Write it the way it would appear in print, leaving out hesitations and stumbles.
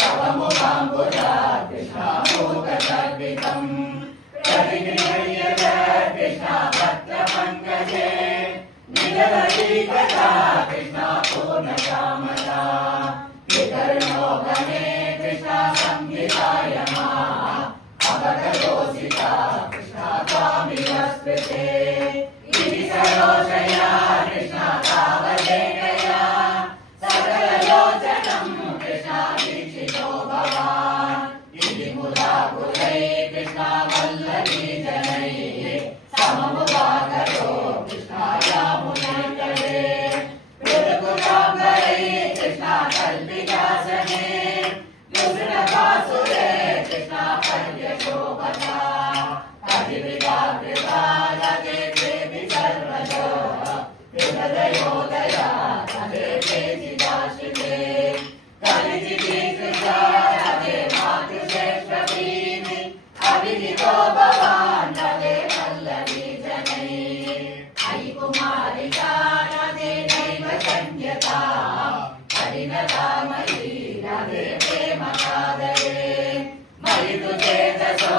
भवमुखाम्बुजा कृष्णामूकसर्पितम् प्रतिगृह्यत कृष्णाभक्तपङ्कजे निजललीकथा कृष्णा पूर्णकामदा विकर्णो गणे कृष्णा संहितायमा अवकरोसिता कृष्णा स्वामिनस्कृते इति सरोषया कृष्णा तावदेकया सकललोचनं कृष्णा दीक्षितो भवान् इति मुदाकुलै कृष्णा वल्लभी जनैः सममुपागतो कृष्णायामुनैकटे मृदुकुटाम्बरै कृष्णा कल्पितासने युष्णकासुरे कृष्णा पर्यशोभता अधिविदाकृता लगे सर्वशो हृदयोदया तदेते चिदाश्रिते कलिजितीकृता लगे मातृश्रेष्ठवीनि अभिजितो भवान् लगे वल्लभी जनैः अयि कुमारिका लगे नैव संज्ञता परिणतामयी लगे प्रेमकादरे मयि तु चेतसो